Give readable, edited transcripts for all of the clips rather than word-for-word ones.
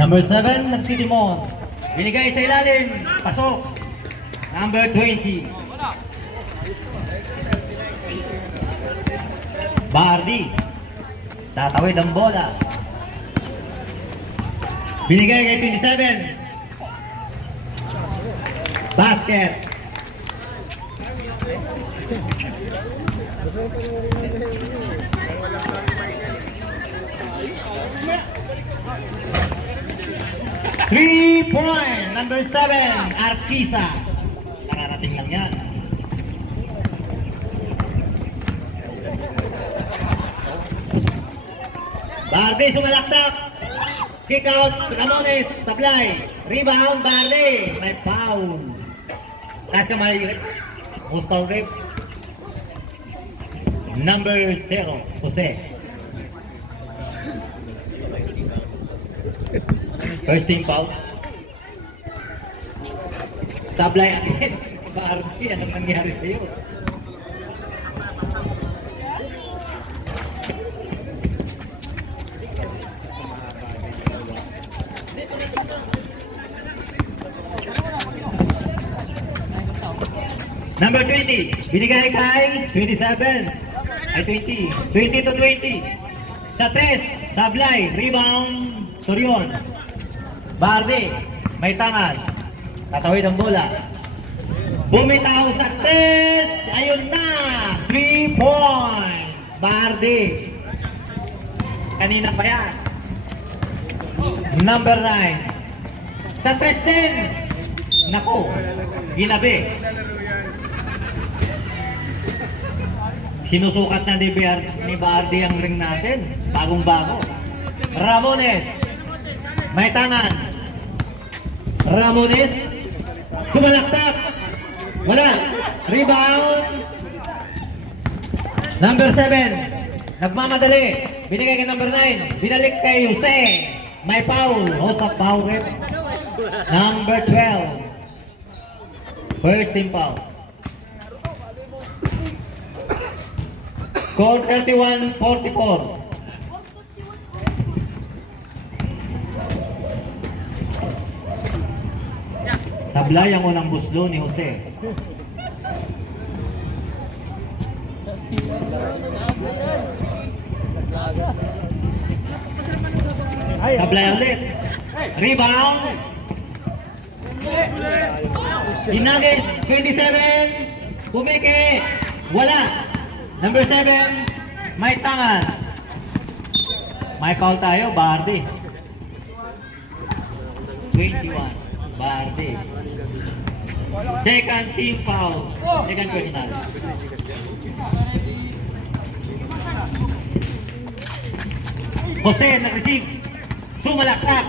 Number 7, nagtitimon. Binigay sa ilalim. Pasok. Number 20. Bardi. Tatawid ang bola. Binigay kay 27. Basket. Three point, number 7, Arquisa. Kararating lang yan. Bardi sumalaksak. Kick out, Ramones, supply. Rebound, Bardi. May foul. Taas kamay, most foul rip. Number 0, Jose. First team foul. Sablay again. Bardi, anong nangyari sa'yo? Number 20, binigay kay 27. Ay 20. 20 to 20. Sa 3, sablay, rebound, Sorion. Bardi, may tangan. Tatawid ang bola. Bumitaw sa 3. Ayun na. 3 point. Bardi. Kanina pa yan. Number 9. Sa 3 din. Nako. Ginabi. Sinusukat na ni Bardi ang ring natin. Bagong-bago. Ramones. May tangan. Ramones. Sumalaksak. Wala. Rebound. Number 7. Nagmamadali. Binigay kay number 9. Binalik kay Jose. May foul. Hosa foul rep. Number 12. First team foul. Score 31-44. Sablay ang unang buslo ni Jose. Sablay ulit. Rebound. Inagis 27. Bumike. Wala. Number 7, may tangan. May foul tayo, Bardi. 21, Bardi. Second team foul. Second personal. Jose nag-receive. Sumalaksak.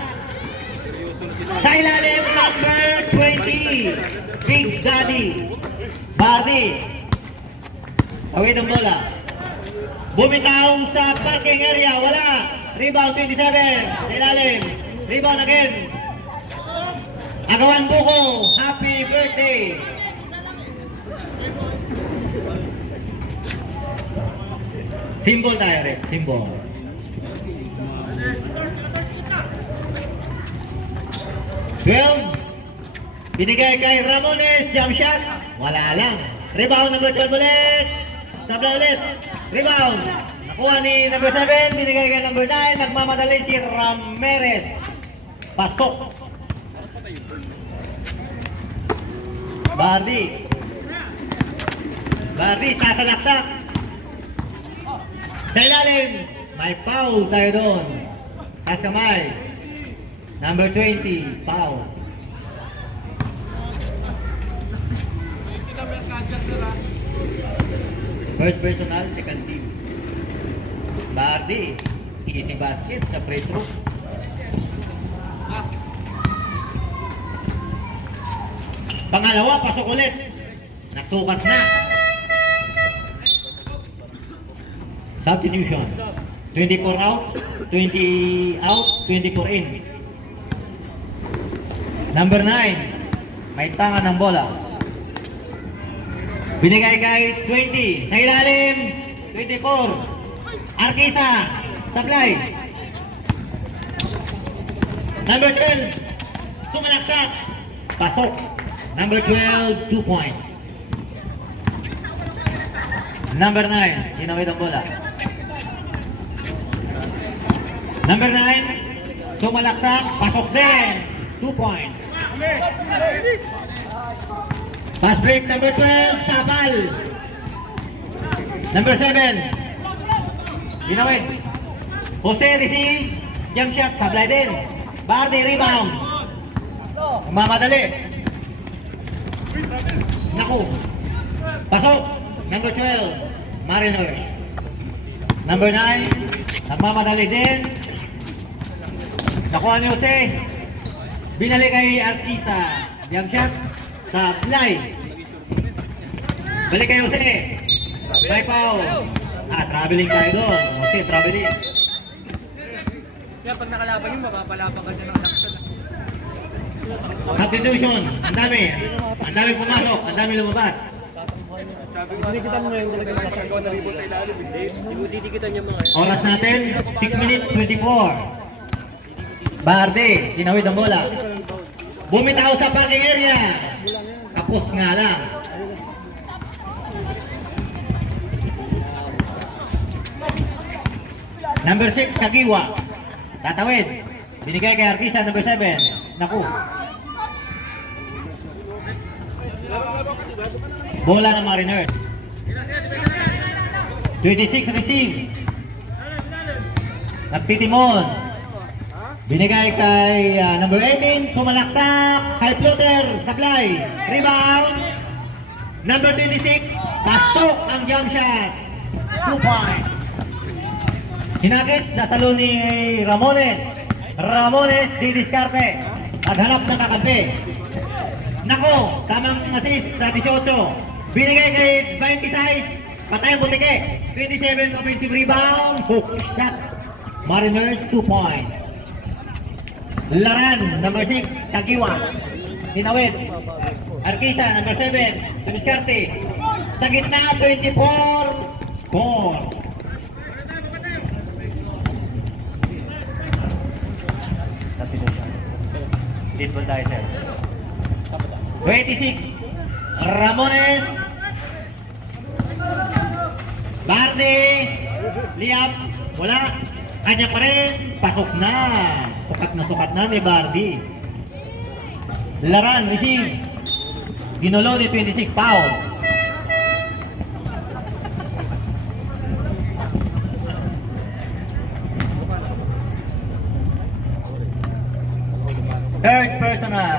Sa ilalim, number 20, Big Daddy. Bardi. Away ng bola. Bumitaw sa parking area. Wala. Rebound 27. Sa ilalim. Rebound again. Agawan Buko. Happy birthday. Symbol tayo rin. Symbol. Binigay kay Ramones. Jump shot. Wala lang. Rebound number 12 ulit. Sabla ulit. Rebound. Nakuha ni number 7. Binigay kay number 9. Nagmamadali si Ramirez. Pasok. Bardi. Bardi. Sasalaksak. Sa ilalim. May foul tayo doon. Taas kamay. Number 20. Foul. First personal, second team. Bardi, easy basket sa free throw. Pangalawa, pasok ulit. Nagsukat na. Substitution. 24 out, 20 out, 24 in. Number 9, may tangan ng bola. Binigay kay 20. Sa ilalim, 24. Arquisa. Supply. Number 12, sumalaksak. Pasok. Number 12, 2 points. Number 9, ginawid ang bola. Number 9, sumalaksak. Pasok din. 2 points. Pass break, number 12, Sapal. Number 7, ginawid. Jose receive, jump shot, sablay din. Bardi, rebound. Mamadali. Naku. Pasok. Number 12, Mariners. Number 9, nagmamadali din. Nakuha ni Jose. Binalik kay Artisa. Jump shot, sablay. Balik kay Jose. By foul. Traveling tayo doon. Jose, traveling. Kaya pag nakalaban yun, mapapalaban ka dyan ng action. Substitution. Ang dami. Ang dami pumasok. Ang dami lumabas. Dinikitan mo yung talagang nasagawa na rebound sa ilalim. Hindi didikitan yung mga... Oras natin, 6 minutes 24. Barde, sinawid ang bola. Bumitaw sa parking area. Kapos nga lang. Number 6, Kagiwa. Tatawid. Binigay kay Artisa, number 7. Naku. Bola ng Mariners. 26 receive. Nagtitimon. Binigay kay number 18. Sumalaksak. High floater. Sablay. Rebound. Number 26. Pasok ang jump shot. 2 points. Hinagis. Nasalo ni Ramones. Ramones didiskarte. Naghanap ng kakampi. Nako, tamang assist sa 18. Binigay kay 26. Patay ang butike. 27 offensive rebound. Hook shot. Mariners 2 points. Laran, number 6, Kagiwa. Tinawid. Arquisa, number 7, Dimiscarte. Sa gitna, 24. Score. Leadball tayo, sir. 26, Ramones. Bardi. Liap. Wala. Kanya pa rin. Pasok na. Sukat na ni Bardi. Laran, receive. Ginulo ni 26, foul. Third personal.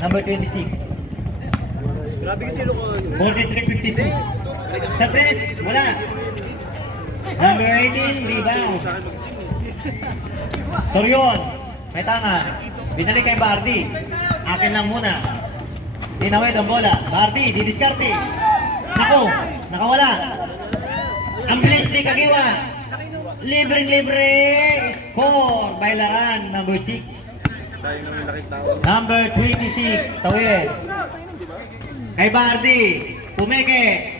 Number 26. Grabe kasi silo ko. 43-56. Sa 3, wala. Number 18, rebound. Torion, may tangan. Binalik kay Bardi. Akin lang muna. Tinawid ang bola. Bardi, didiskarte. Naku, nakawala. Ang bilis ni Kagiwa. Libre. Score by Laran, number 6. Number 26, Tawid. Kay Bardi. Pumeke.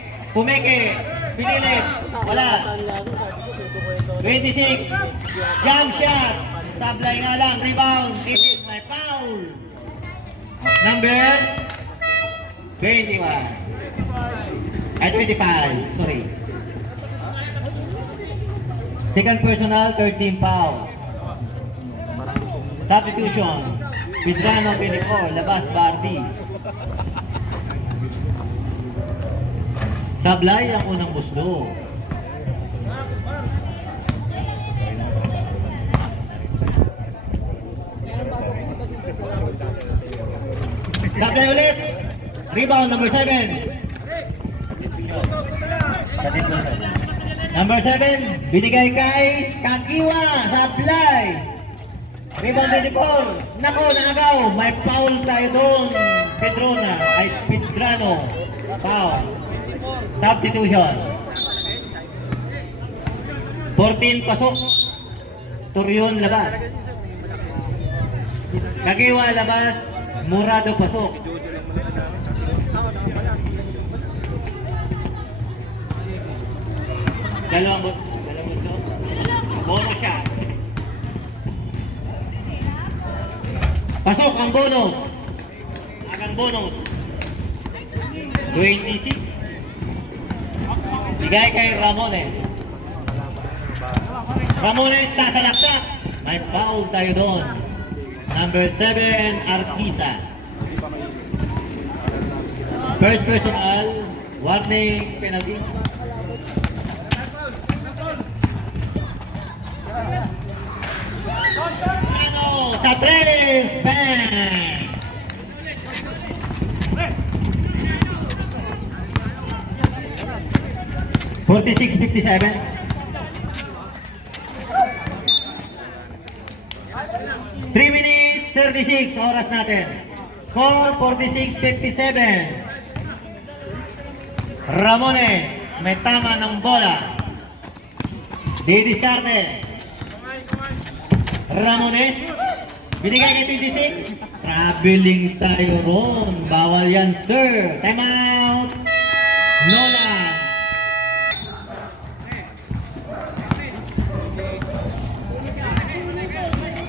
Pinilit. Wala. 26. Jump shot. Sablay nga lang. Rebound. This is my foul. Number 21. Ay, 25. Sorry. Second personal, 13 foul. Substitution. Pidrano, Pinico. Labas, Bardi. Sablay ang unang gusto. Sablay ulit. Rebound, number 7. Number 7, binigay kay Kagiwa. Sablay. Rebound 24. Nako, naagaw. May foul tayo doon. Pidrano. Foul. Substitution. 14 pasok. Torion labas. Kagiwa labas. Murado pasok. Dalawang bono siya. Pasok ang bonus. Agang bonus. 26. Bigay kay Ramones. Ramones sasalaksak. May foul tayo doon. Number 7, Artisa. First personal, warning, penalty. Ano, sa 3, bang! $46.57. 3 minutes 36 oras natin. Score 46-57. Ramones may tama ng bola. Didiskarte. Ramones binigay kay 26. Traveling tayo ron. Bawal yan, sir. Time out. Nolan.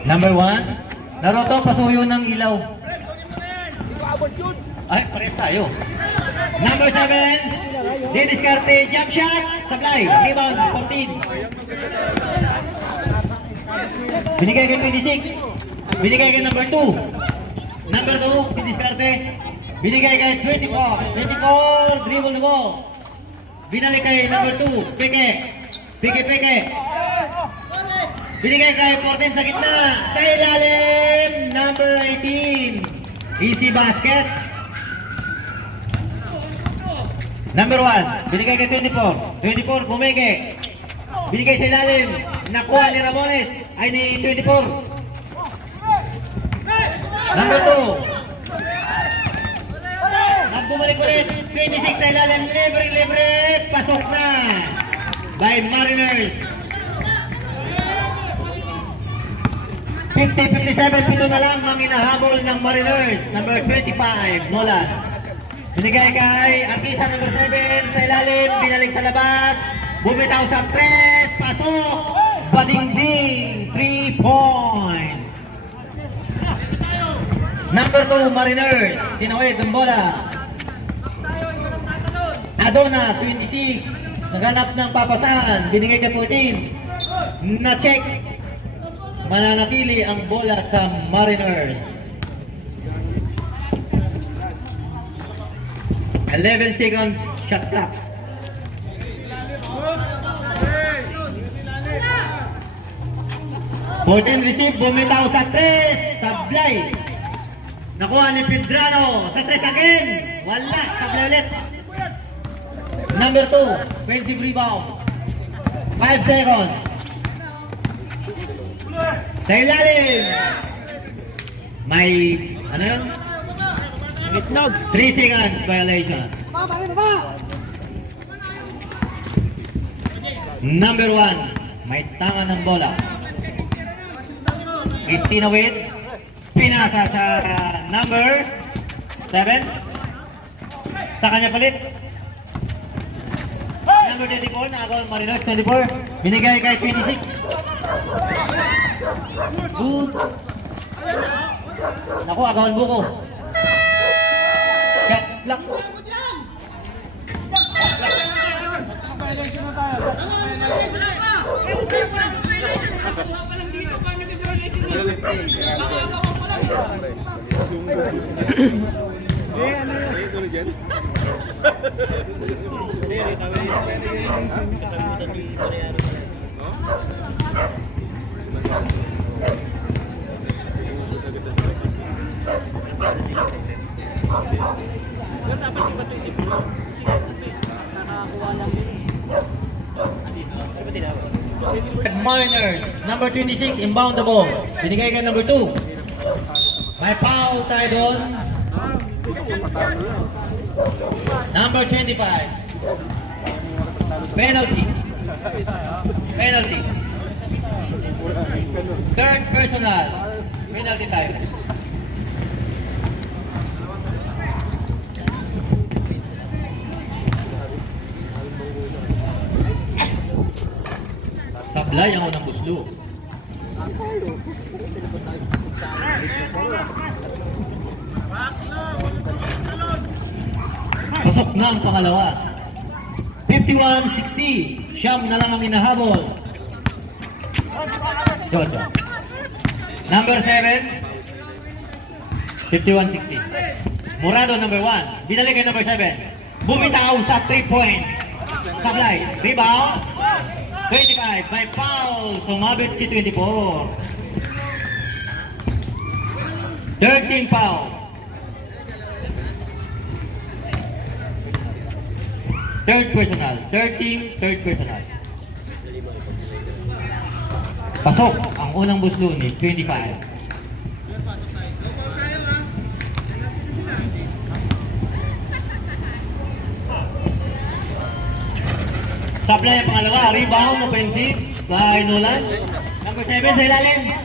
Number 1. Naruto, pasuyo ng ilaw. Ay, pares tayo. Number 7. Didiskarte, jump shot. Supply. Rebound, 14. Binigay kay 26. Binigay kay number 2. Number 2, didiskarte. Binigay kay 24. 24, dribble the ball. Binalik kay number 2. Peke. Peke. Binigay kay 14 sa gitna. Sa ilalim, number 18. Easy basket. Number 1, binigay kay 24. 24, bumeke. Binigay sa ilalim. Nakuha ni Ramones. Ay ni 24. Number 2. Nagbumalik ulit. 26 sa ilalim. Libre. Pasok na. By Mariners. 50-57, pito na lang ang inahabol ng Mariners. Number 25, Nolan. Binigay kay Artisa, number 7, sa ilalim, binalik sa labas. Bumitaw sa 3, pasok. Badingding, 3 points. Number 2, Mariners. Tinawid ang bola. Adona, 26. Naghanap ng papasahan. Binigay kay 14. Na-check. Mananatili ang bola sa Mariners. 11 seconds shot clock. Fourteen receive, bumitaw sa 3, sablay. Nakuha ni Pedrano sa 3 again. Wala, sablay ulit. Number 2, offensive rebound. 5 seconds. Sa ilalim. May, ano yun? Itlog. 3 seconds violation. Number 1, may tanga ng bola. Itinawid. Pinasa sa number 7. Sa kanya palit. Number 24, nakagawa Mariners 24. Binigay kay 26. Good. Naku, agawan buko. Shot clock. Mariners, number 26, inbound the ball. Binigay kay number 2. May foul tayo doon. Number 25. Penalty. Third personal. Penalty tayo. Sablay ang unang buslo. Pasok na ang pangalawa. 51-60. Siyam na lang ang inahabol. Jojo. Number 7. 51-60. Morado number 1. Binalik kay number 7. Bumitaw sa 3-point. Sablay. Rebound. 25 by foul. Sumabit si 24. 13 foul. 3rd personal. 13, 3rd personal. Pasok ang unang buslo ni 25. Supply ang pangalawa, rebound, offensive by Nolan. Number 7 sa ilalim.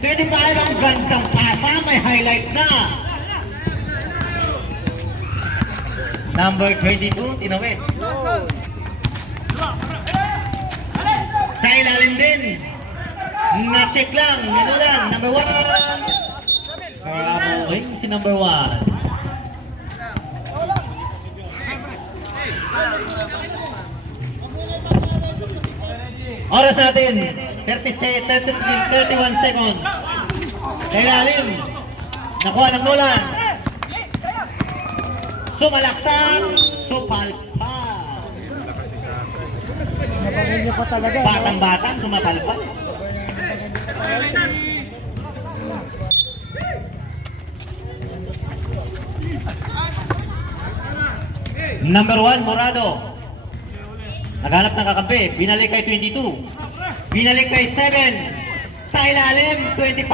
25 ang gandang pasa, may highlight na. Number 22, tinawid. Sa ilalim din. Na-check lang, ni Nolan. Number 1. Okay, si number 1. Oras natin, 31 seconds. Sa ilalim, nakuha ng Nolan. Sumalaksak, supalpal. Batang-batang, sumapalpal. Number 1, Morado. Naghanap ng kakampi, binalik kay 22. Binalik kay 7. Sa ilalim, 25.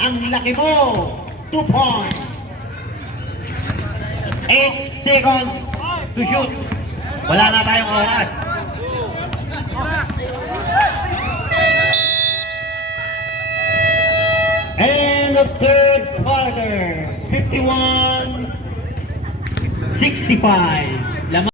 Ang laki mo. 2 points. 8 seconds to shoot. Wala na tayong oras. End of 3rd quarter. 51-65.